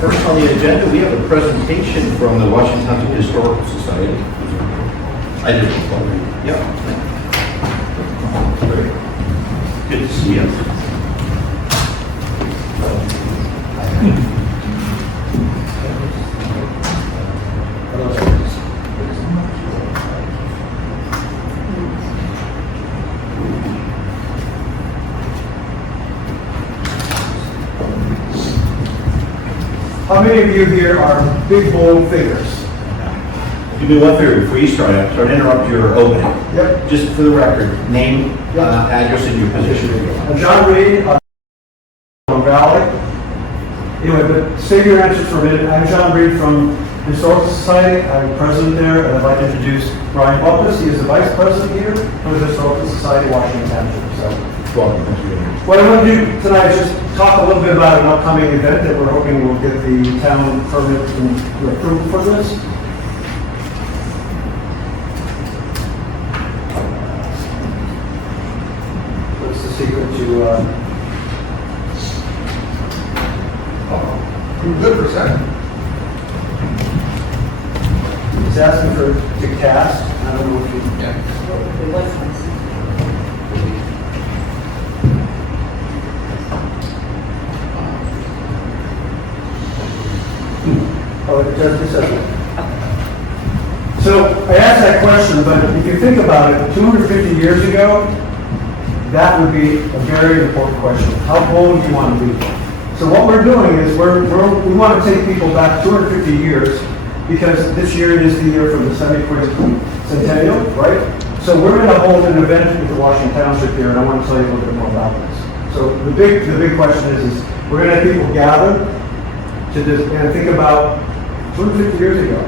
First on the agenda, we have a presentation from the Washington Township Historical Society. I did it. Yep. Great. Good to see you. How many of you here are big, bold figures? Do me one favor before you start. I'm sorry to interrupt your opening. Yep. Just for the record, name, address, and your position. John Reed, from Valley. Anyway, but save your answers for a minute. I'm John Reed from Historical Society. I'm president there, and I'd like to introduce Brian Bumpus. He is the vice president here for the Historical Society, Washington Township. So, Welcome. Thanks for being here. what I want to do tonight is just talk a little bit about an upcoming event that we're hoping will get the town permit and approval for this. What's the secret to, We're good for a second. it's asking for, to cast. I don't know if you, oh, it just says it. So I asked that question, but if you think about it, 250 years ago, that would be a very important question. How bold do you want to be? So what we're doing is we want to take people back 250 years because this year is the year for the 70th right? So we're going to hold an event with the Washington Township here, and I want to tell you a little bit more about this. So the big question is we're going to have people gather to just and think about 250 years ago.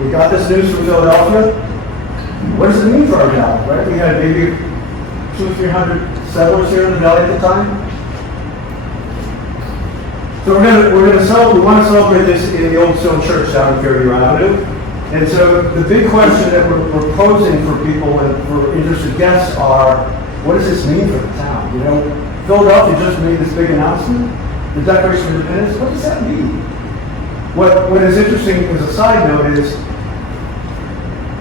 We got this news from Philadelphia. What does it mean for our valley, right? We had maybe 200 or 300 settlers here in the valley at the time. So we want to celebrate this in the old stone church down in Curioni Avenue. And so the big question that we're posing for people and for interested guests are, what does this mean for the town? You know, Philadelphia just made this big announcement, the Declaration of Independence. What does that mean? What is interesting as a side note is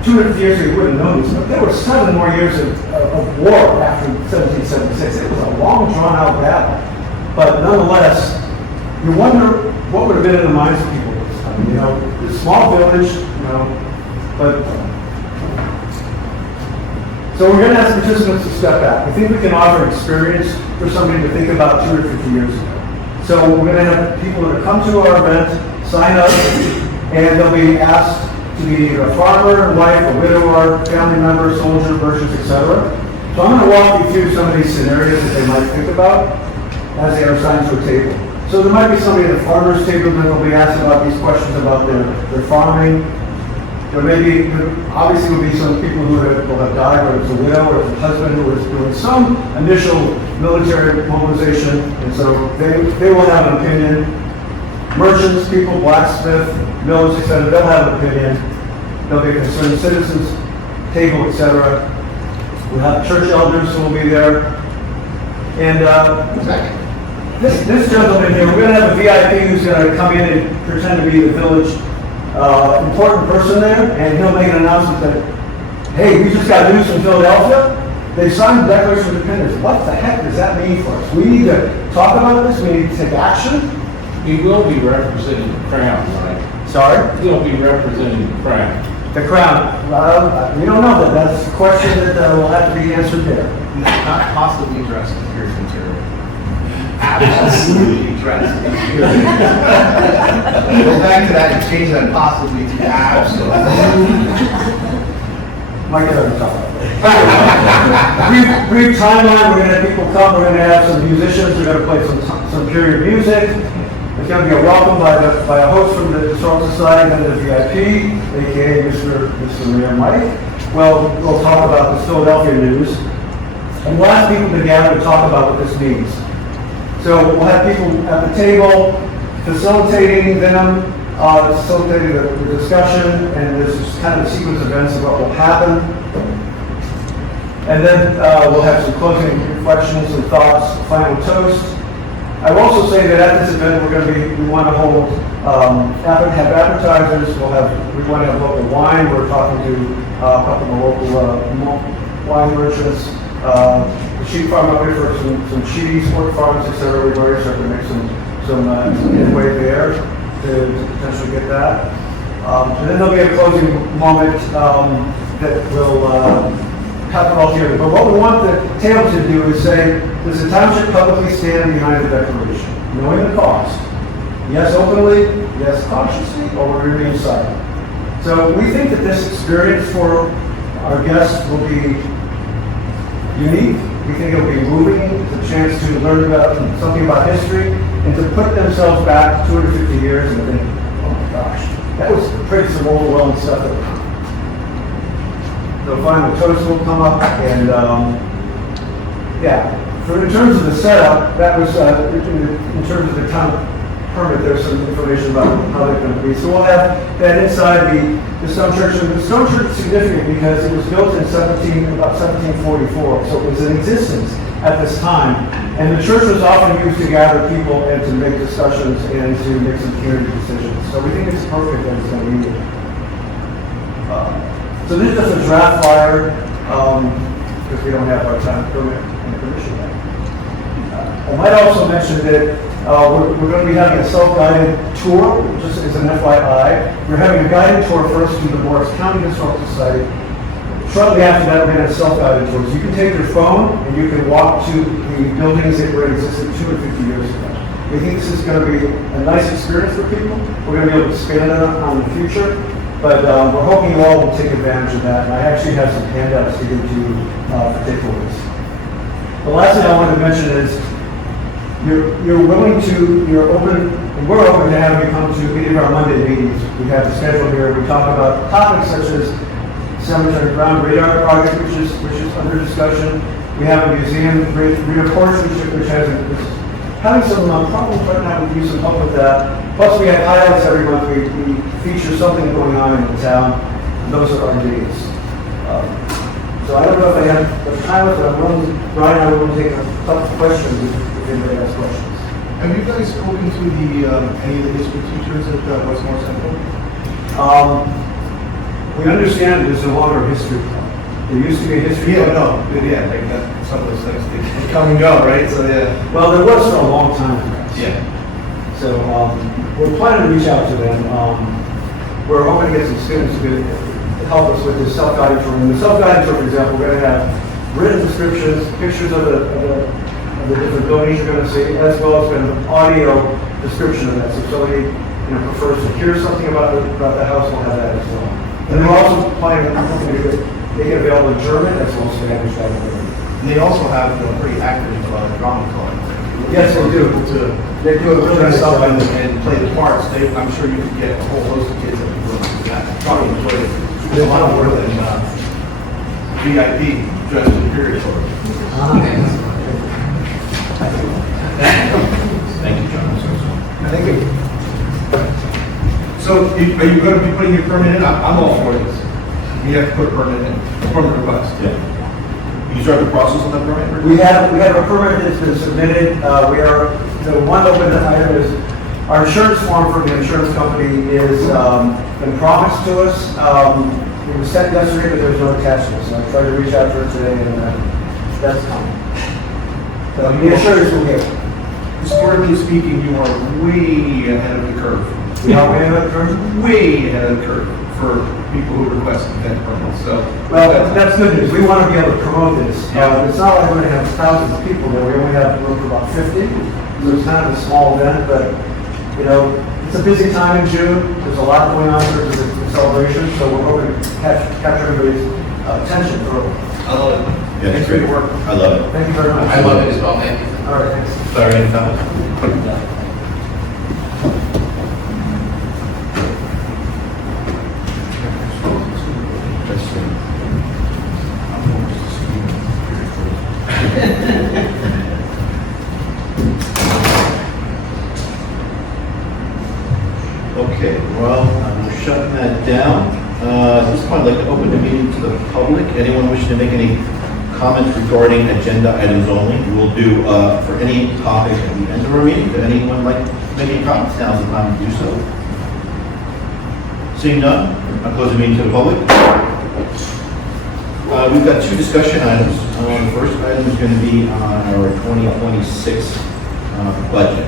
200 years ago, you wouldn't know this, but there were 7 more years of war after 1776. It was a long, drawn-out battle. But nonetheless, you wonder what would have been in the minds of people at this time. You know, this small village, you know, but... So we're going to ask participants to step back. We think we can offer experience for somebody to think about 250 years ago. So we're going to have people that come to our event, sign up, and they'll be asked to be either a farmer, a wife, a widower, family member, soldier, merchant, etc. So I'm going to walk you through some of these scenarios that they might think about as they are assigned to a table. So there might be somebody at the farmer's table that will be asked about these questions about their farming. There obviously will be some people who will have died, whether it's a widow or it's a husband who is doing some initial military mobilization, and so they will have an opinion. Merchants, people, blacksmith, millers, etc., they'll have an opinion. There'll be a concerned citizens table, etc. We'll have church elders who will be there. And this gentleman here, we're going to have a VIP who's going to come in and pretend to be the village important person there, and he'll make an announcement that, hey, we just got news from Philadelphia. They signed the Declaration of Independence. What the heck does that mean for us? We need to talk about this. We need to take action. He will be representing the crown, right? Sorry? He'll be representing the crown. The crown. We don't know that. That's a question that will have to be answered there. Not possibly dressed in Pierce material. Absolutely dressed in Pierce. Go back to that and change that possibly to absolutely. Might get on the top. Brief timeline. We're going to have people come. We're going to have some musicians. We're going to play some period music. There's going to be a welcome by a host from the Historical Society and the VIP, aka Mr. Mayor Mike. Well, we'll talk about the Philadelphia news. And we'll ask people to gather to talk about what this means. So we'll have people at the table facilitating them, facilitating the discussion, and there's kind of a sequence of events of what will happen. And then we'll have some closing reflections and thoughts, final toast. I will also say that at this event, we want to hold, have appetizers, we want to have local wine, we're talking to a couple of local wine merchants, the sheep farm up here for some cheese, pork farms, et cetera. We've already started to make some headway there to potentially get that. And then there'll be a closing moment that will happen all together. But what we want the table to do is say, does the township publicly stand behind the declaration, knowing the cost? Yes, openly, yes, cautiously, or will we remain silent? So we think that this experience for our guests will be unique. We think it'll be moving. It's a chance to learn about something about history and to put themselves back 250 years and think, oh my gosh, that was pretty some overwhelming stuff. So finally, toast will come up and yeah. In terms of the setup, that was in terms of the town permit. There's some information about how they're going to be. So we'll have that inside the stone church. And the stone church is significant because it was built in about 1744. So it was in existence at this time. And the church was often used to gather people and to make discussions and to make some community decisions. So we think it's perfect that it's going to be here. So this is just a draft flyer because we don't have our town permit and permission yet. I might also mention that we're going to be having a self-guided tour, just as an FYI. We're having a guided tour first to the Morris County Historical Society. Shortly after that, we're going to have self-guided tours. You can take your phone and you can walk to the buildings that were existed 250 years ago. We think this is going to be a nice experience for people. We're going to be able to expand on the future, but we're hoping you all will take advantage of that. And I actually have some handouts to give to you for takeaways. The last thing I wanted to mention is you're open, and we're open to have you come to any of our Monday meetings. We have the schedule here. We talk about topics such as cemetery ground radar project, which is under discussion. We have a museum reports, which has having some problems right now. We use some help with that. Plus, we have highlights every month. We feature something going on in the town. And those are our days. So I don't know if I have the time, but Brian, I will take a couple of questions if anybody has questions. Have you guys spoken to any of the history teachers at Westmore Central? We understand there's no longer a history club. There used to be a history club. Like that, some of those things, they come and go, right? So yeah. Well, there was for a long time ago. Yeah. So we're planning to reach out to them. We're hoping to get some students to help us with this self-guided tour. In the self-guided tour, for example, we're going to have written descriptions, pictures of the different buildings you're going to see, as well as an audio description of that. So if somebody prefers to hear something about the house, we'll have that as well. And we're also planning on make it available in German as well as Spanish. And they also have pretty active drama club. Yes, they do. They do a really Dress nice up job. and play the parts. I'm sure you could get a whole host of kids that would do that. Probably enjoy it. There's a lot more than VIP dressed in period clothes. Thank you, John. Thank you. So, are you going to be putting your permit in? I'm all for this. You have to put a permit in, permit request. Yeah. You start the process on that permit? We have a permit that's been submitted. The one open item is our insurance form from the insurance company is been promised to us. It was sent yesterday, but there's no attachment. So I tried to reach out to her today, and that's coming. So the insurance will get it. Historically speaking, you are way ahead of the curve. We are way ahead of the curve? Way ahead of the curve for people who request event permits. So, Well, that's good news. We want to be able to promote this. Yeah. It's not like we're going to have thousands of people there. We only have room for about 50. So it's kind of a small event, but, it's a busy time in June. There's a lot going on in terms of the celebration, so we're hoping to capture everybody's attention early. I love it. Yeah, Thanks for your work. I love it. Thank you very much. I love it as well, thank you. All right, thanks. Sorry, any comments? Okay, well, I'm shutting that down. At this point, I'd like to open the meeting to the public. Anyone wishing to make any comments regarding agenda items only. We'll do, for any topic at the end of our meeting. If anyone like to make any comments, now's the time to do so. Seeing none, I'll close the meeting to the public. We've got two discussion items. The first item is going to be on our 2026 budget.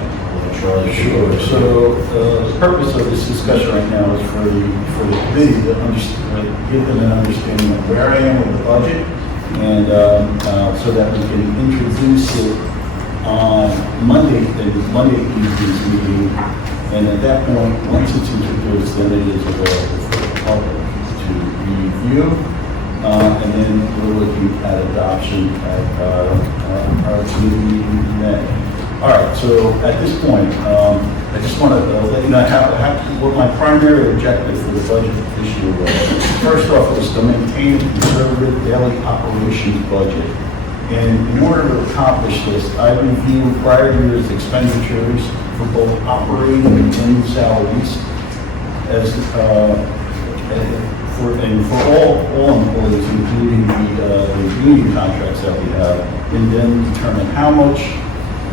Charlie, Sure. So the purpose of this discussion right now is for the committee to give them an understanding of where I am with the budget, and so that we can introduce it on Monday evening's meeting. And at that point, once it's introduced, then it is available for the public to review. And then we're looking at adoption at our committee meeting in May. All right, so at this point, I just want to let you know what my primary objective for the budget this year was. First off, was to maintain a conservative daily operations budget. And in order to accomplish this, I reviewed prior year's expenditures for both operating and salaries, as for all employees, including the union contracts that we have, and then determine how much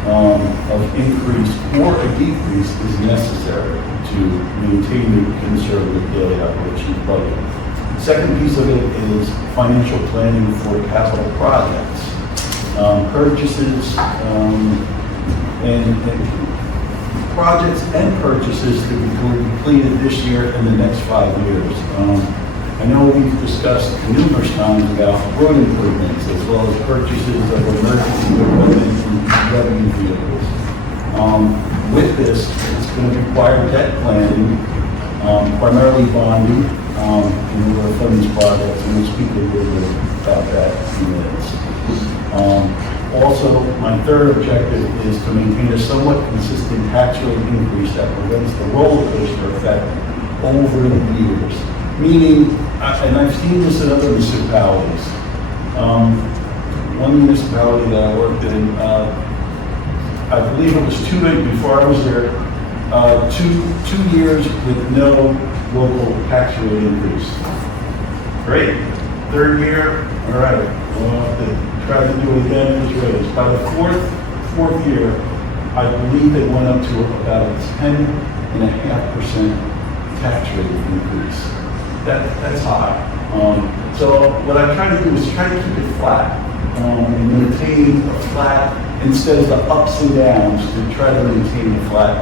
of increase or a decrease is necessary to maintain the conservative daily operations budget. The second piece of it is financial planning for capital projects, purchases, and projects and purchases to be completed this year and the next 5 years. I know we've discussed numerous times about road improvements as well as purchases of emergency equipment and DPW vehicles. With this, it's going to require debt planning, primarily bonding, in order to fund these projects, and we'll speak a little bit about that in a few minutes. Also, my third objective is to maintain a somewhat consistent tax rate increase that prevents the roller coaster effect over the years. Meaning, and I've seen this in other municipalities. One municipality that I worked in, I believe it was before I was there, 2 years with no local tax rate increase. Great. Third year, all right, we'll have to try to do it again as raised. By the fourth year, I believe they went up to about a 10.5% tax rate increase. That's high. So what I'm trying to do is try to keep it flat, and maintain a flat instead of the ups and downs, to try to maintain a flat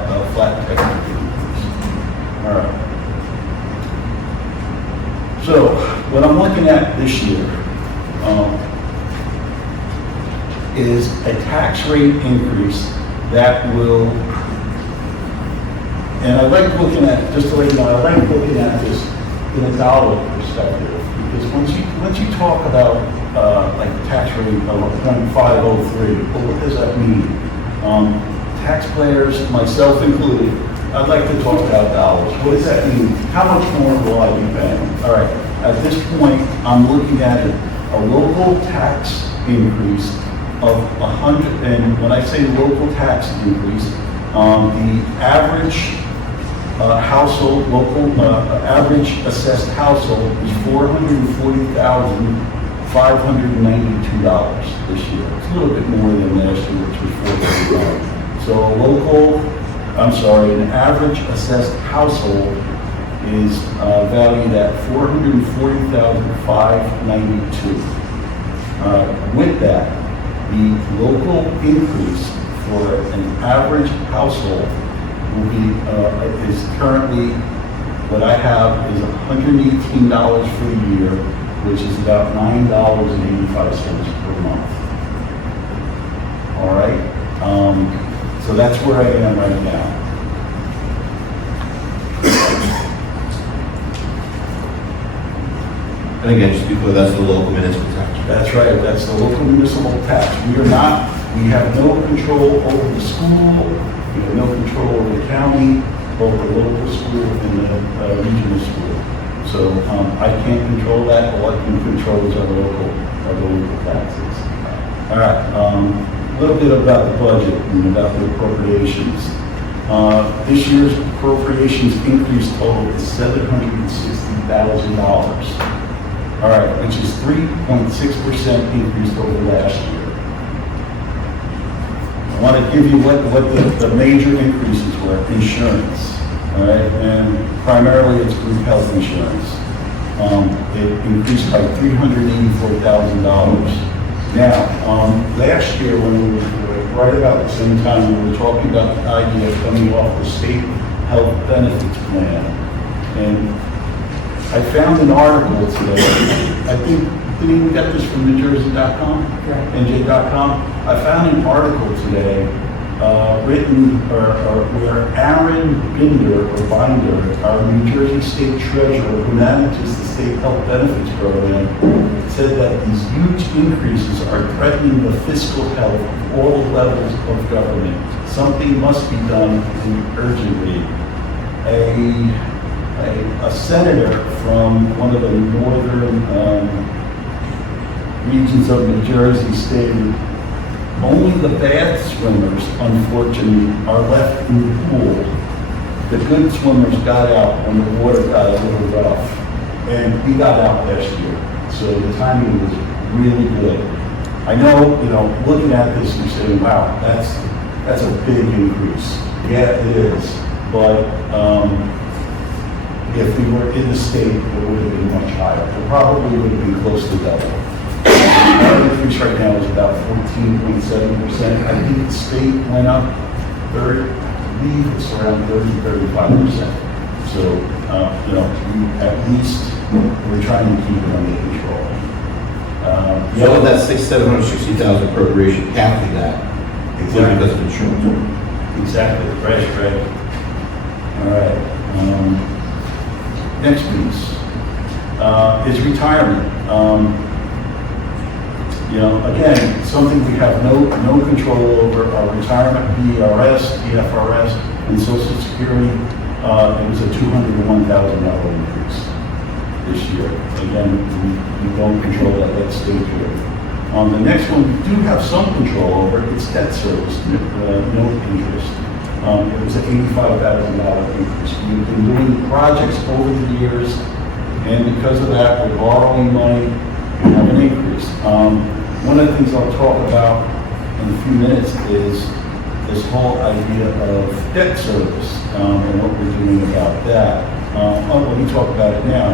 tax rate increase. All right. So what I'm looking at this year is a tax rate increase that will, and I like looking at, just to let you know, I like looking at this in a dollar perspective, because once you talk about like the tax rate of 0.503, well, what does that mean? Taxpayers, myself included, I'd like to talk about dollars. What does that mean? How much more will I be paying? All right, at this point, I'm looking at a local tax increase of 100, and when I say local tax increase, the average average assessed household is $440,592 this year. It's a little bit more than last year, which was $439. So an average assessed household is valued at $440,592. With that, the local increase for an average household will be, is currently, what I have is $118 for the year, which is about $9.85 per month. All right, so that's where I am right now. And again, just because that's the local municipal tax. That's right, that's the local municipal tax. We have no control over the school, we have no control over the county, both the local school and the regional school. So I can't control that. All I can control is our local taxes. All right, a little bit about the budget and about the appropriations. This year's appropriations increase total is $760,000. All right, which is 3.6% increase over last year. I want to give you what the major increases were. Insurance, all right, and primarily it's group health insurance. It increased by $384,000. Now, last year when we were right about the same time, we were talking about the idea of coming off the state health benefits plan. And I found an article today, I think, Denean, we got this from NewJersey.com, NJ.com. I found an article today written, or where Aaron Binder, our New Jersey State Treasurer, who manages the state health benefits program, said that these huge increases are threatening the fiscal health of all levels of government. Something must be done urgently. A senator from one of the northern regions of New Jersey stated, only the bad swimmers, unfortunately, are left in the pool. The good swimmers got out when the water got a little rough, and he got out last year. So the timing was really good. I know, looking at this, you're saying, wow, that's a big increase. Yeah, it is. But if we were in the state, it would have been much higher. It probably would have been close to double. Our increase right now is about 14.7%. I think the state went up, I believe it's around 35%. So, at least we're trying to keep it under control. So of that $760,000 appropriation, half of that, including because of insurance. Exactly, right. All right. Next piece is retirement. Again, something we have no control over, our retirement, BERS, DFRS, and Social Security. It was a $201,000 increase this year. Again, we don't control that, that's state here. The next one we do have some control over, it's debt service, no interest. It was an $85,000 increase. We've been doing projects over the years, and because of that, we're borrowing money and have an increase. One of the things I'll talk about in a few minutes is this whole idea of debt service and what we're doing about that. Let me talk about it now.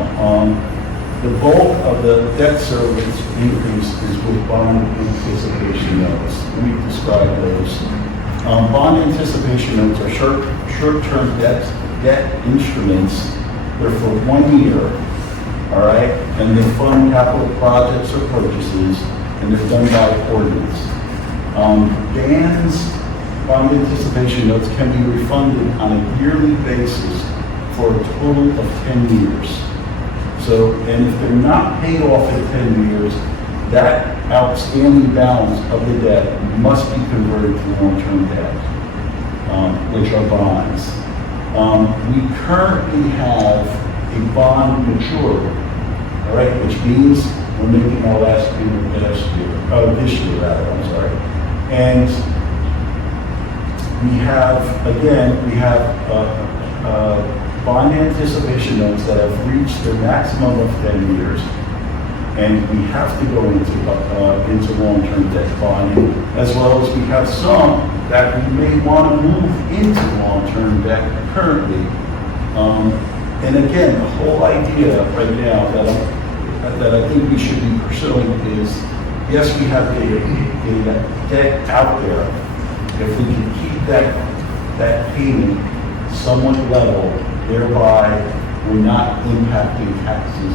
The bulk of the debt service increase is with bond anticipation notes. Let me describe those. Bond anticipation notes are short-term debt instruments. They're for 1 year, all right? And they fund capital projects or purchases, and they're done by ordinance. Bond anticipation notes can be refunded on a yearly basis for a total of 10 years. So, and if they're not paid off in 10 years, that outstanding balance of the debt must be converted to long-term debt, which are bonds. We currently have a bond maturing, all right, which means we're making our last payment this year, I'm sorry. And we have bond anticipation notes that have reached their maximum of 10 years. And we have to go into long-term debt bonding, as well as we have some that we may want to move into long-term debt currently. And again, the whole idea right now that I think we should be pursuing is, yes, we have a debt out there. If we can keep that payment somewhat level, thereby we're not impacting taxes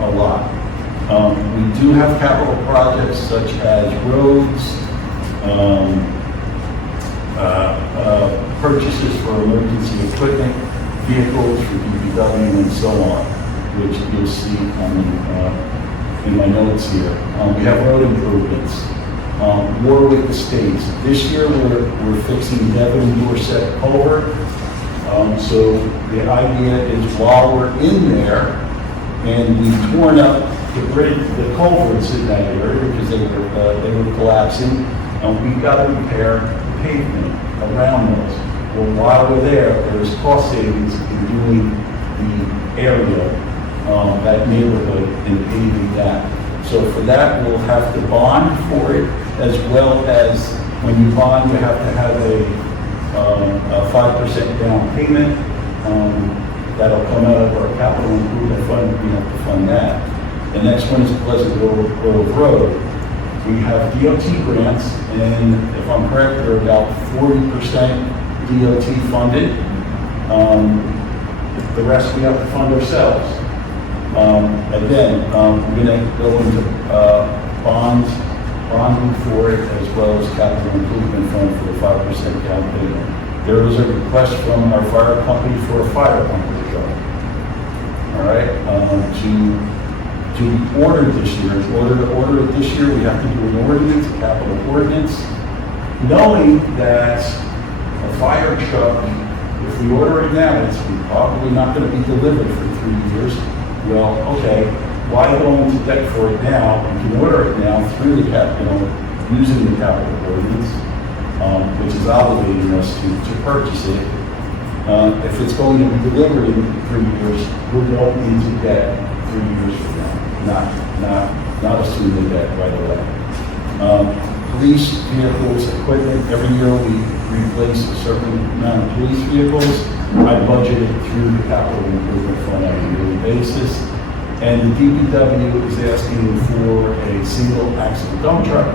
a lot. We do have capital projects such as roads, purchases for emergency equipment, vehicles for DPW, and so on, which you'll see in my notes here. We have road improvements, more with the states. This year we're fixing Devon and Dorset culvert. So the idea is while we're in there, and we've torn up the culverts in that area because they were collapsing, we've got to repair the pavement around those. Well, while we're there, there's cost savings in doing the area that neighborhood and paving that. So for that, we'll have to bond for it, as well as when you bond, you have to have a 5% down payment. That'll come out of our capital improvement fund, we have to fund that. The next one is Pleasant Grove Road. We have DOT grants, and if I'm correct, they're about 40% DOT funded. The rest we have to fund ourselves. Again, we're gonna go into bonding for it, as well as capital improvement fund for the 5% down payment. There was a request from our fire company for a fire company truck. All right, to be ordered this year. In order to order it this year, we have to do an ordinance, a capital ordinance, knowing that a fire truck, if we order it now, it's probably not going to be delivered for 3 years. Well, okay, why go into debt for it now? We can order it now through the using the capital ordinance, which is obligating us to purchase it. If it's going to be delivered in 3 years, we're going into debt 3 years from now. Not assuming that right away. Police vehicles, equipment, every year we replace a certain amount of police vehicles. I budget it through the capital improvement fund on a yearly basis. And the DPW is asking for a single axle dump truck,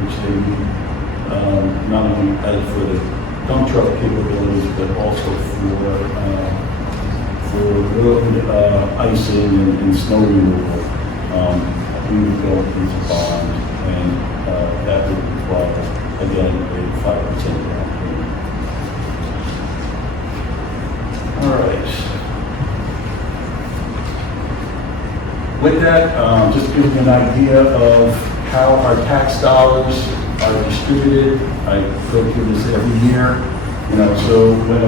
which they need, not only for the dump truck capabilities, but also for road icing and snow removal. We would go into bond, and that would require, again, a 5% down payment. All right. With that, just giving you an idea of how our tax dollars are distributed. I go through this every year. So when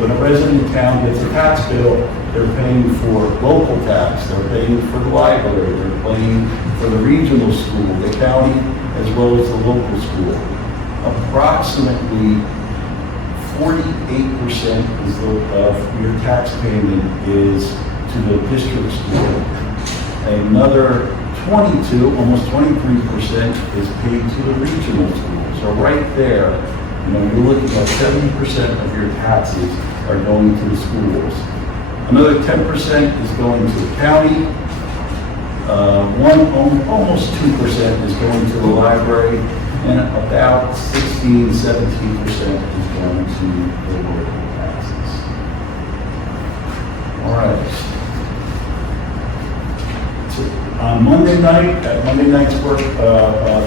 when a resident in town gets a tax bill, they're paying for local tax, they're paying for the library, they're paying for the regional school, the county, as well as the local school. Approximately 48% of your tax payment is to the district school. Another 22, almost 23% is paid to the regional school. So right there, you're looking at 70% of your taxes are going to the schools. Another 10% is going to the county. Almost 2% is going to the library, and about 16, 17% is going to the local taxes. All right. On Monday night, at Monday night's work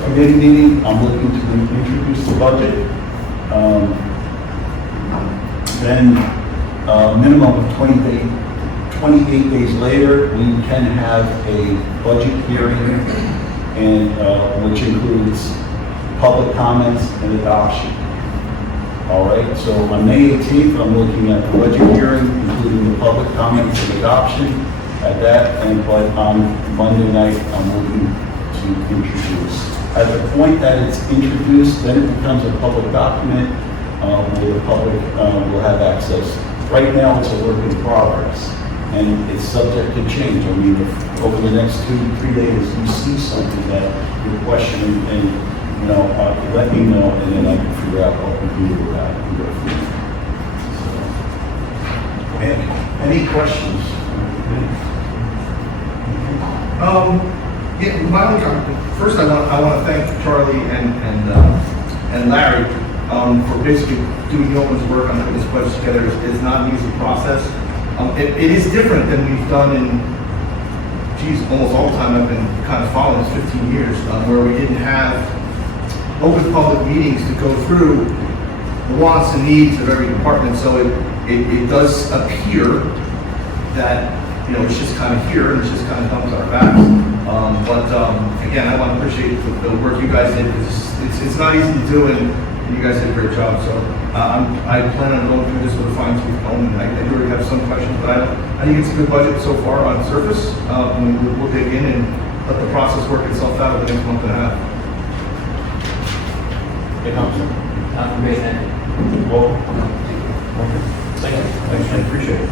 committee meeting, I'm looking to introduce the budget. Then minimum of 28 days later, we can have a budget hearing, and which includes public comments and adoption. All right, so on May 18th, I'm looking at the budget hearing, including the public comments and adoption at that, but on Monday night, I'm looking to introduce. At the point that it's introduced, then it becomes a public document where the public will have access. Right now, it's a work in progress, and it's subject to change. I mean, if over the next 2 to 3 days you see something that you're questioning, and let me know, and then I can figure out what we do with that and go from there. So, any questions? Yeah, my only comment, first I want to thank Charlie and Larry for basically doing yeoman's work on putting this budget together. It's not an easy process. It is different than we've done in, almost all the time I've been kind of following this 15 years, where we didn't have open public meetings to go through the wants and needs of every department. So it does appear that it's just kind of here and it's just kind of dumped our backs. Again, I want to appreciate the work you guys did, because it's not easy to do, and you guys did a great job. So I plan on going through this with a fine-tooth comb, and I do already have some questions, but I think it's a good budget so far on surface. We'll dig in and let the process work itself out over the next month and a half. Hey, Thompson. Great, thank you. Well, thank you. I appreciate it.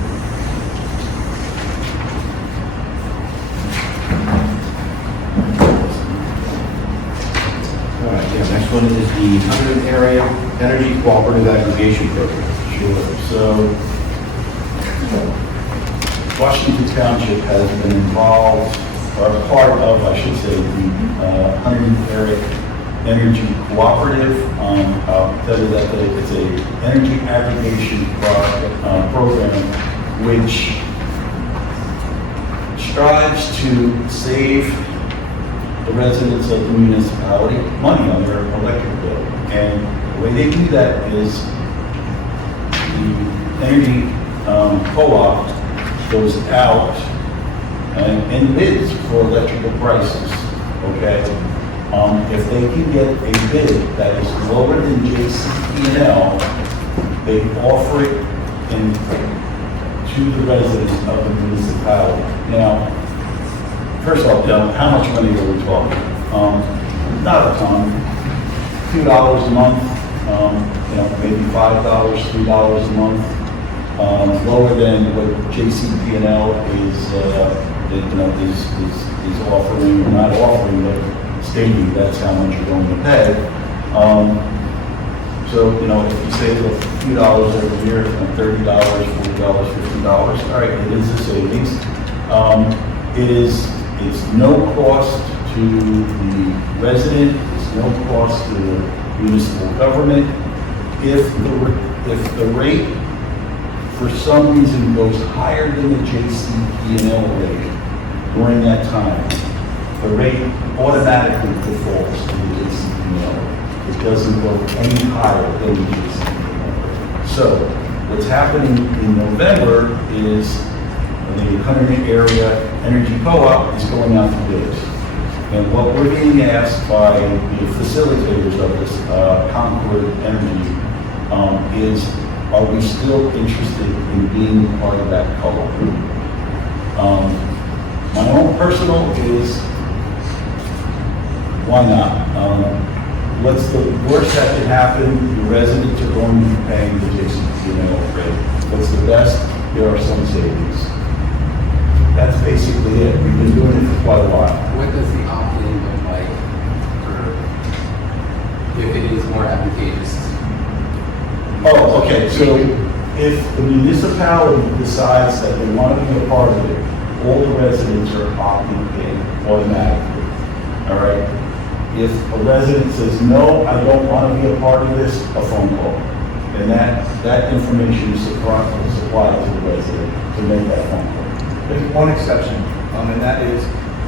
one is the 100 Area Energy Cooperative Aggregation Program. Sure. So Washington Township has been involved, or part of, I should say, the 100 Area Energy Cooperative. I'll tell you that it's a energy aggregation program which strives to save the residents of the municipality money on their electric bill. And the way they do that is the energy co-op goes out and bids for electrical prices, okay? If they can get a bid that is lower than JCP&L, they offer it to the residents of the municipality. Now, first of all, how much money are we talking? Not a ton, a few dollars a month, maybe $5, $3 a month, lower than what JCP&L is offering, or not offering, but stating that's how much you're going to pay. So, if you save a few dollars every year, $30, $40, $50, all right, it is a savings. It's no cost to the resident, it's no cost to the municipal government. If the rate for some reason goes higher than the JCP&L rate during that time, the rate automatically defaults to the JCP&L. It doesn't go any higher than the JCP&L. So what's happening in November is the 100 Area Energy Co-op is going out to bid. And what we're being asked by the facilitators of this Concord Energy is, are we still interested in being part of that co-op? My own personal is, why not? What's the worst that can happen? The residents are going to be paying the JCP&L rate. What's the best? There are some savings. That's basically it. We've been doing it for quite a while. What does the opt-in look like for, if it is more advantageous? Oh, okay, so if the municipality decides that they want to be a part of it, all the residents are opting in automatically, all right? If a resident says, no, I don't want to be a part of this, a phone call. And that information is supplied to the resident to make that phone call. There's one exception, and that is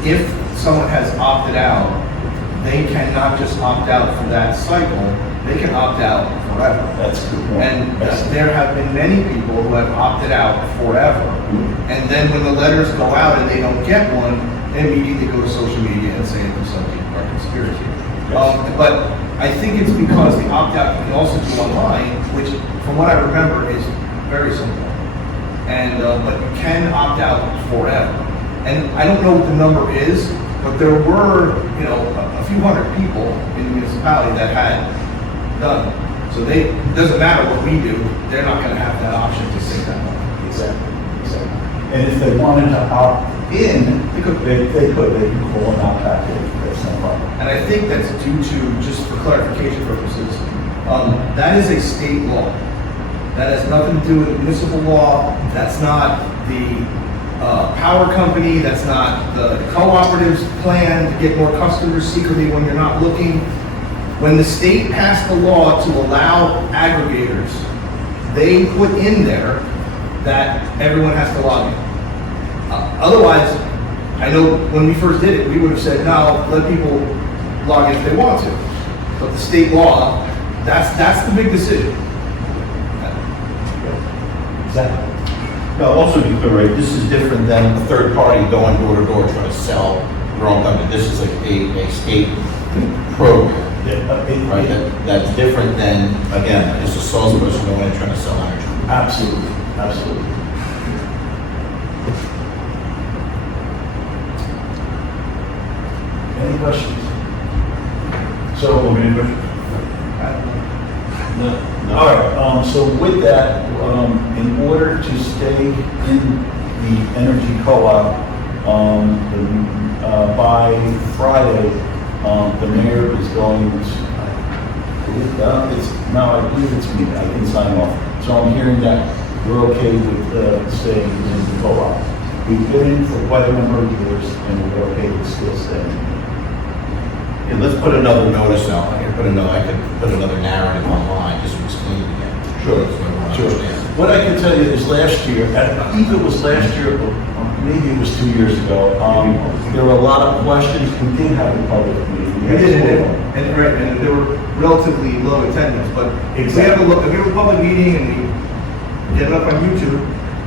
if someone has opted out, they cannot just opt out for that cycle, they can opt out forever. That's a good point. And there have been many people who have opted out forever. And then when the letters go out and they don't get one, they immediately go to social media and say it's something or conspiracy. But I think it's because the opt-out you can also do online, which from what I remember is very simple. And but you can opt out forever. And I don't know what the number is, but there were, a few hundred people in the municipality that had done. So it doesn't matter what we do, they're not going to have that option to save that money. Exactly. And if they wanted to opt in, they could call and opt back in. That's no problem. And I think that's due to, just for clarification purposes, that is a state law. That has nothing to do with municipal law. That's not the power company. That's not the cooperative's plan to get more customers secretly when you're not looking. When the state passed the law to allow aggregators, they put in there that everyone has to log in. Otherwise, I know when we first did it, we would have said, no, let people log in if they want to. But the state law, that's the big decision. Exactly. Now, also to be clear, right, this is different than a third party going door to door trying to sell their own company. This is like a state program, right? That's different than, again, just a salesperson going in trying to sell energy. Absolutely. Any questions? So, any questions? No. All right, so with that, in order to stay in the energy co-op, by Friday, the mayor is going to, I believe it's me, I can sign off. So I'm hearing that we're okay with staying in the co-op. We've been in for quite a number of years, and we're okay with still staying. Yeah, let's put another notice out. I could put another narrative online, just to explain it again. Sure, That's what I want to sure. understand. What I can tell you is last year, and I believe it was last year, or maybe it was 2 years ago, there were a lot of questions. We did have a public meeting. We did, and right, and there were relatively low attendance, but if we have a public meeting and we get it up on YouTube,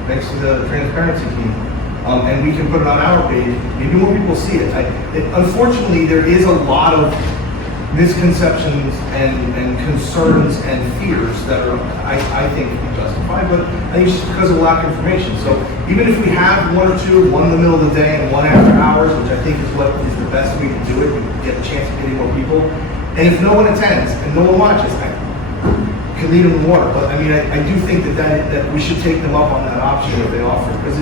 thanks to the transparency team, and we can put it on our page, maybe more people see it. Unfortunately, there is a lot of misconceptions and concerns and fears that are, I think, justified, but I think it's just because of lack of information. So even if we have one or two, one in the middle of the day and one after hours, which I think is what is the best way to do it, we get a chance of getting more people. And if no one attends and no one watches, I can leave them in water. But I mean, I do think that we should take them up on that option if they offer, because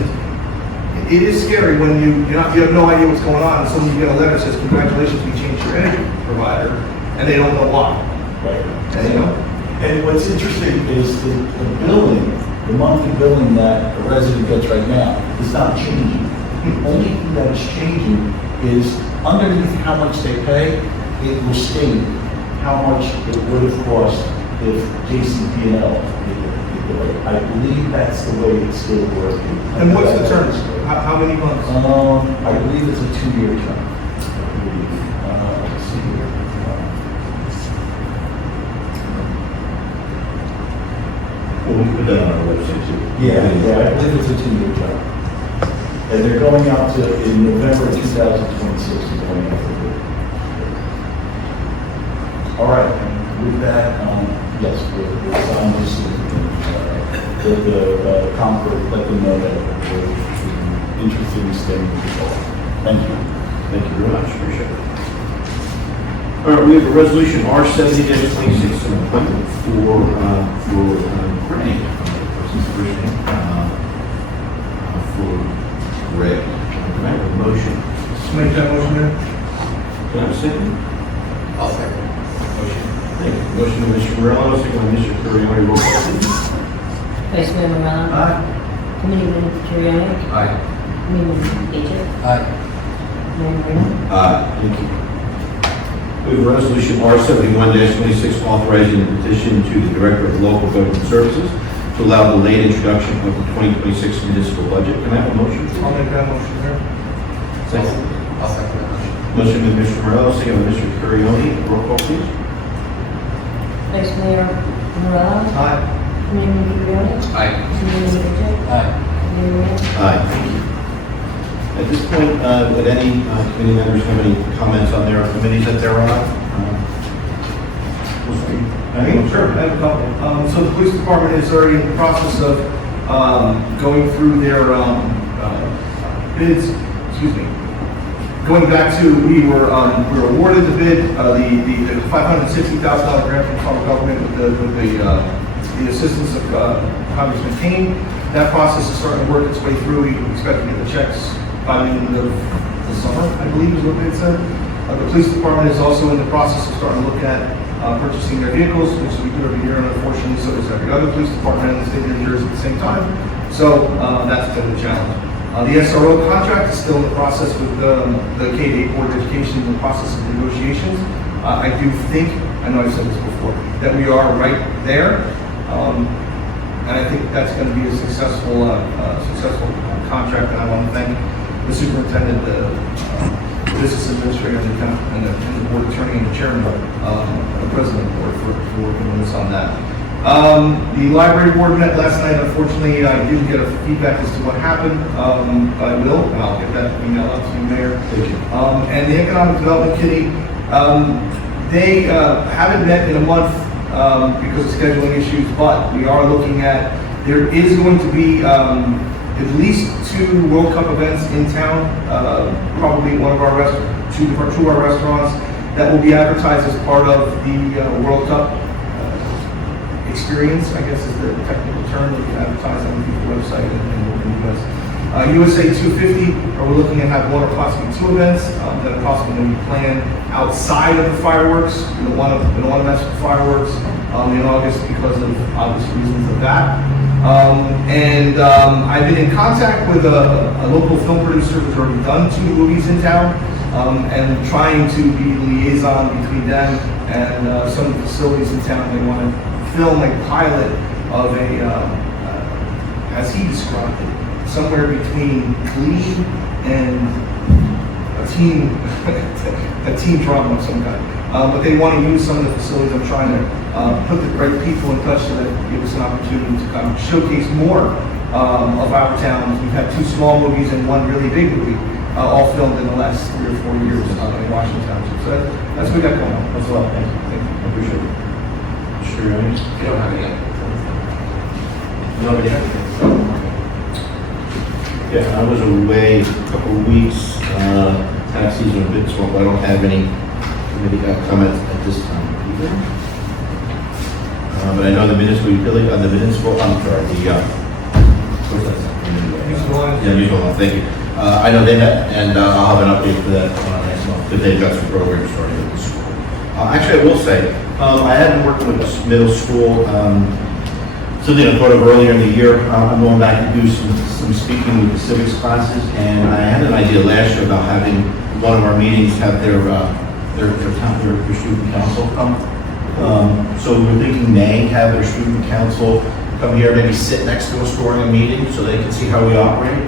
it is scary when you have no idea what's going on, and suddenly you get a letter that says, congratulations, we changed your energy provider, and they don't know why. Right. And, And what's interesting is the billing, the monthly billing that a resident gets right now is not changing. The only thing that is changing is underneath how much they pay, it will state how much it would have cost if JCP&L. I believe that's the way it's still working. And what's the term? How many months? I believe it's a 2-year term. I believe. Let's see here. Well, we can put that on our website too. Yeah, I believe it's a 2-year term. And they're going out to, in November 2026, they're going out to bid. All right, and with that, yes, we'll sign this. The Concord, let them know that we're interested in staying with the ball. Thank you. Thank you very much, appreciate it. All right, we have a resolution R70-26, an appointment for Renee, person's first name, for Greg. Can I have a motion? Make that motion there. Can I have a second? I'll second. Motion. Thank you. Motion by Mr. Murello, second by Mr. Curioni, roll call please. Vice Mayor Murello. Aye. Committeeman Curioni. Aye. Committeeman Bajek. Aye. Mayor Marino. Thank you. We have a resolution R71-26 authorizing the petition to the Director of Local Government Services to allow the late introduction of the 2026 municipal budget. Can I have a motion? please? I'll make that motion there. Second. I'll second that motion. Motion by Mr. Morello, second by Mr. Curioni. Roll call, please. Vice Mayor Murello. Aye. Committeeman Curioni. Aye. Committeeman Bajek. Aye. Mayor Marino. Aye. Thank you. At this point, would any committee members have any comments on their committees that they're on? Sure, I have a couple. So the police department is already in the process of going through their bids, going back to, we were awarded the bid, the $560,000 grant from federal government with the assistance of Congressman Kane. That process is starting to work its way through. We expect to get the checks by the end of the summer, I believe is what they said. The police department is also in the process of starting to look at purchasing their vehicles, which we do every year, and unfortunately, so does every other police department in the state of New Jersey at the same time. So that's been the challenge. The SRO contract is still in the process with the K-8 Board of Education in the process of negotiations. I do think, I know I've said this before, that we are right there. And I think that's going to be a successful contract, and I want to thank the superintendent, the business administrator, and the board attorney and the chairman, the president of the board for working with us on that. The library board met last night. Unfortunately, I didn't get a feedback as to what happened. I will, and I'll get that email out to you, Mayor. Thank you. And the Economic Development Committee, they haven't met in a month because of scheduling issues, but we are looking at, there is going to be at least 2 World Cup events in town, probably one of our restaurants, two of our restaurants that will be advertised as part of the World Cup experience, I guess is the technical term. We can advertise on the website and in the U.S. USA 250, we're looking at have one or possibly two events that are possibly going to be planned outside of the fireworks. We don't want to mess with fireworks in August because of obvious reasons of that. I've been in contact with a local film producer who's already done 2 movies in town, and trying to be the liaison between them and some of the facilities in town. They want to film a pilot of as he described it, somewhere between Glee and a teen drama of some kind. But they want to use some of the facilities. I'm trying to put the right people in touch so that it gives us an opportunity to kind of showcase more of our towns. We've had 2 small movies and 1 really big movie, all filmed in the last 3 or 4 years in Washington Township. So that's what we got going on. That's a lot. Thank you. I appreciate it. Curioni? You don't have any. Nobody? Yeah, I was away a couple of weeks, tax season a bit slow, I don't have any comments at this time either. But I know the municipal utility, I'm sorry, what's that? Municipal line. Yeah, municipal line, thank you. I know they met, and I'll have an update for that next month, because they've got some programs starting at the school. Actually, I will say, I have been working with the middle school, something I thought of earlier in the year. I'm going back to do some speaking with the civics classes, and I had an idea last year about having one of our meetings have their student council come. So we're thinking May, have their student council come here, maybe sit next to us during a meeting so they can see how we operate.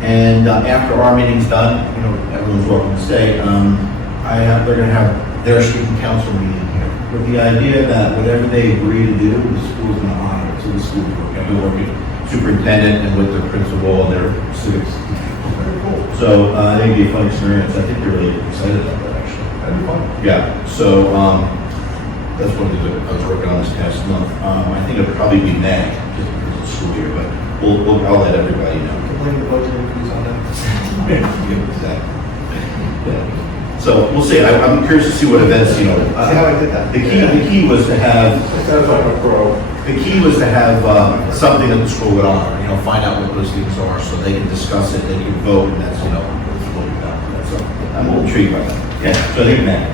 And after our meeting's done, you know, everyone's welcome to stay. They're going to have their student council meeting here with the idea that whatever they agree to do, the school's going to honor it. So the school will be working superintendent and with their principal and their civics. Very cool. So it'd be a fun experience. I think they're really excited about that, actually. That'd be fun. Yeah. So that's what I was working on this past month. I think it'll probably be May, just because of the school year, but I'll let everybody know. You can blame the budget increase on them. Yeah, exactly. Yeah. So we'll see. I'm curious to see what events, you know. See how I did that? The key was to have. Sounds like a pro. The key was to have something that the school would honor, you know, find out what those things are so they can discuss it, they can vote, and that's, you know, that's what we've done. So I'm a little intrigued by that. Yeah, so I think that.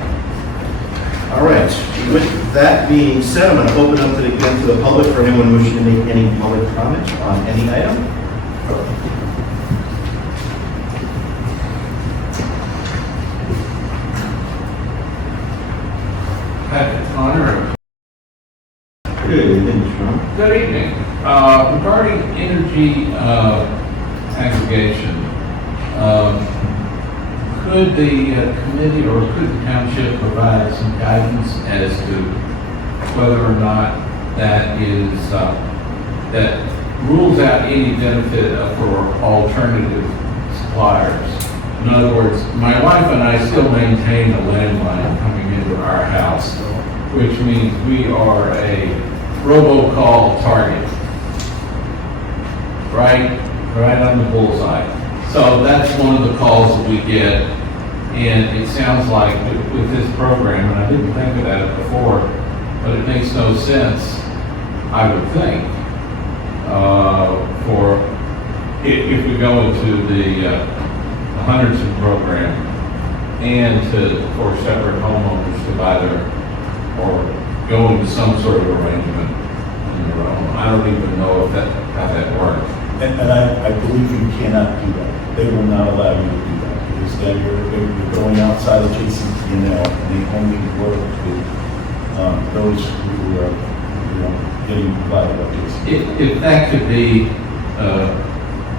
All right, with that being said, I'm going to open up again to the public for anyone wishing to make any public comments on any item. Had the honor of Good evening, Sean. Good evening. Regarding energy aggregation, could the committee or could the township provide some guidance as to whether or not that is, that rules out any benefit for alternative suppliers? In other words, my wife and I still maintain a landline coming into our house, which means we are a robocall target. Right on the bullseye. So that's one of the calls that we get, and it sounds like with this program, and I didn't think of that before, but it makes no sense, I would think, for if we go into the Huntington program and for separate homeowners to buy their, or go into some sort of arrangement on their own. I don't even know if how that works. And I believe you cannot do that. They will not allow you to do that, because then you're going outside of KCP&L, and they only work with those who are, you know, getting provided by KCP&L. If that could be,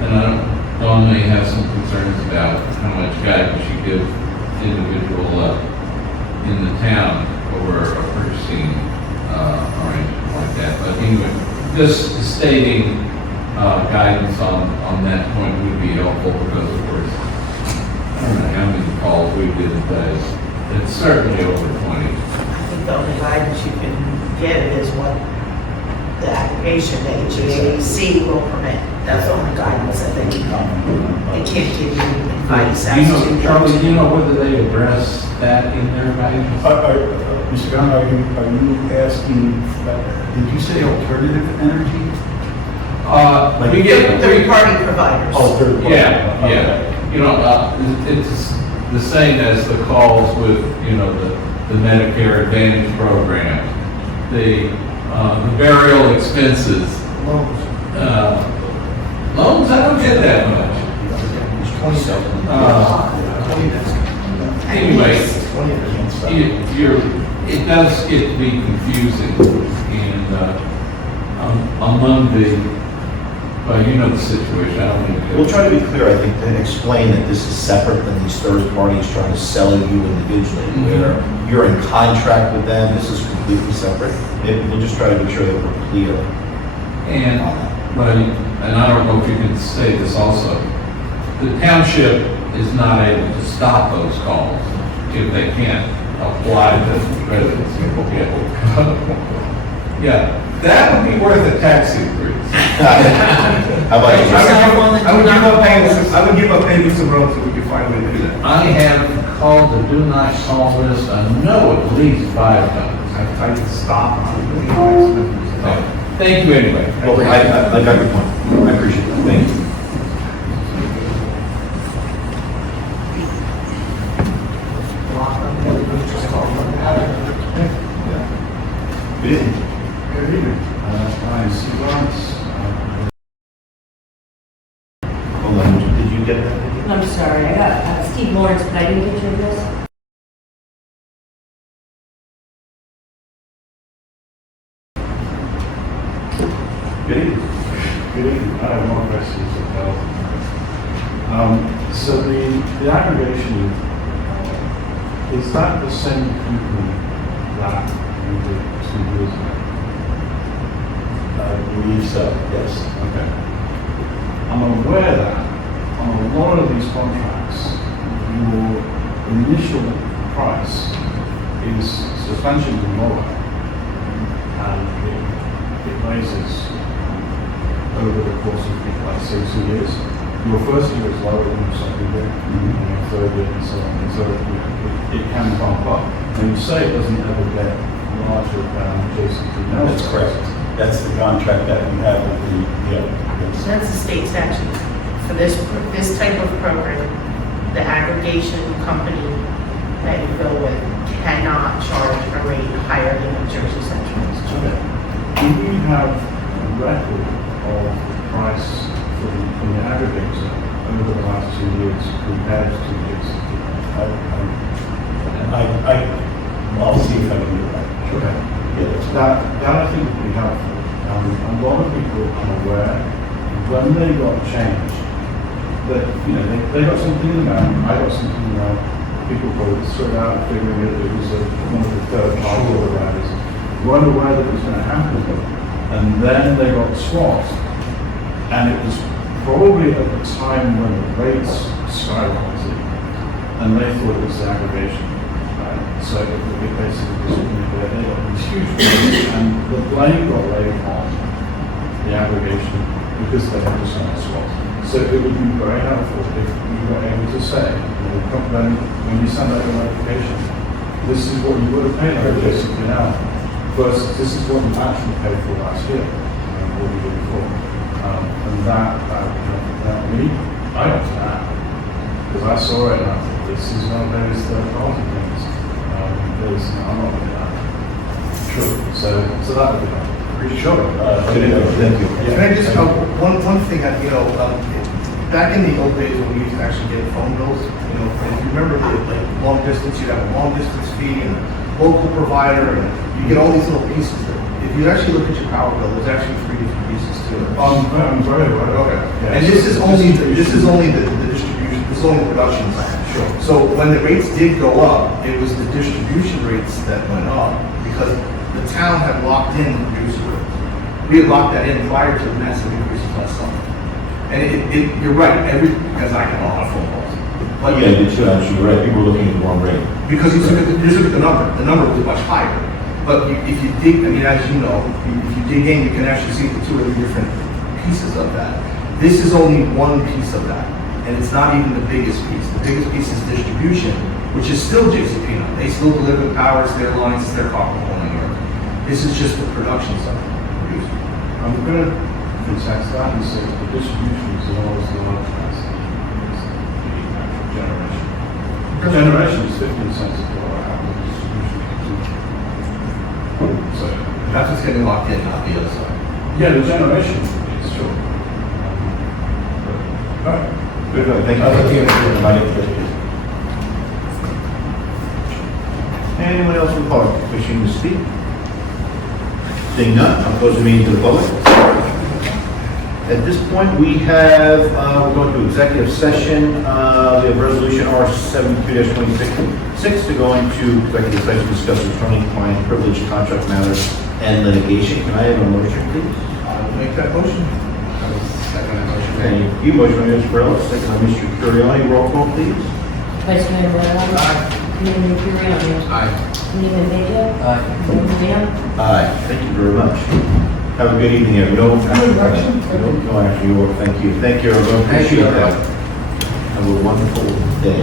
and Dawn may have some concerns about how much guidance you give individual in the town over a purchasing arrangement like that. But anyway, just stating guidance on that point would be helpful, because of course, I don't know how many calls we did a day. It's certainly over 20. I think the only guidance you can get is what the aggregation, the HVAC will permit. That's the only guidance I think. They can't give you advice as to. Charlie, do you know whether they address that in their guidance? Mr. Gunn, are you asking, did you say alternative energy? We get, Third-party providers. Oh, third party. yeah, yeah. You know, it's the same as the calls with, you know, the Medicare Advantage program, the burial expenses. Loans, I don't get that much. Anyway, it does get to be confusing and among the, well, you know the situation, I don't need to. We'll try to be clear, I think, to explain that this is separate than these third parties trying to sell you individually, where you're in contract with them, this is completely separate. We'll just try to make sure that we're clear And, on that. but, and I don't know if you can say this also, the township is not able to stop those calls if they can't apply to residency. Yeah, that would be worth a tax increase. How about you? I would give up paying for some roads if we could find a way to do that. I have called the do not call list, I know at least 5 times. I've tried to stop on Thank you anyway. Well, I got your point. I appreciate that. Thank you. Good evening. Good evening. I'm Steve Lawrence. Hold on, did you get that? I'm sorry, I got Steve Lawrence, but I didn't get your address. Good evening. Good evening. I have more questions as well. So the aggregation, is that the same company that you did 2 years ago? I believe so, yes. Okay. I'm aware that on a lot of these contracts, your initial price is substantially lower, and it raises over the course of, like, say, 2 years. Your first year is lower than your second year, and your third year, and so on. And so it can bump up. And you say it doesn't ever get larger than JCP now. That's correct. That's the contract that we have with the, yes. That's the state statute. For this type of program, the aggregation company that you go with cannot charge a rate higher than New Jersey Central. Do we have a record of the price from the aggregator over the last 2 years compared to JCP? I'll see if I can do that. Okay. Yeah. That I think would be helpful. A lot of people are aware when they got changed that, you know, they got something in the mail, I got something in the mail, people probably straight out figuring it was one of the third party providers. Weren't aware that it was going to happen, and then they got swapped, and it was probably at the time when the rates skyrocketed, and they thought it was the aggregation. So it basically was, they got these huge rates, and the blame got laid on the aggregation because they had just not swapped. So it would be very helpful if you were able to say, you know, when you send out your notification, this is what you would have paid over basically now, versus this is what you actually paid for last year, or the year before. And that me, I got to that, because I saw it and I thought, this is one of those third-party things. I'm not doing that. Sure. So that would be helpful. Sure. Thank you. Can I just, one thing, that, you know, back in the old days when we used to actually get phone bills, you know, and if you remember, like, long distance, you'd have a long distance fee and a local provider, and you get all these little pieces. If you actually look at your power bill, there's actually 3 different pieces to it. I'm very aware. Okay. Yeah. And this is only the distribution, this is only the production side. Sure. So when the rates did go up, it was the distribution rates that went up because the town had locked in the producer rate. We had locked that in prior to the massive increases last summer. And you're right, because I get a lot of phone calls. But Yeah, you're right, people are looking at the wrong rate. because you look at the number was much higher. But if you dig, I mean, as you know, if you dig in, you can actually see the 2 or 3 different pieces of that. This is only one piece of that, and it's not even the biggest piece. The biggest piece is distribution, which is still JCP. They still deliver the power, it's their lines, it's their copper pulling. This is just the production side. I'm going to tax that, and so the distribution is always the lower tax. It's the actual generation. Generation is 15 cents a kilowatt hour, the distribution is 2. So, That's what's getting locked in, not the other side. yeah, the generation is sure. All right. Good, thank you. Anyone else from the public wishing to speak? Seeing none, I'll close the meeting to the public. At this point, we have, we're going to executive session. We have resolution R72-26 to go into executive session, to discuss attorney-client privilege, contract matters, and litigation. Can I have a motion, please? I'll make that motion. Second motion. Thank you. Motion by Mr. Murello, second by Mr. Curioni. Roll call, please. Vice Mayor Murello. Aye. Committeeman Curioni. Aye. Committeeman Bajek. Aye. Marino. Aye. Thank you very much. Have a good evening, everyone. No action, thank you. Thank you, everyone. Appreciate that. Have a wonderful day.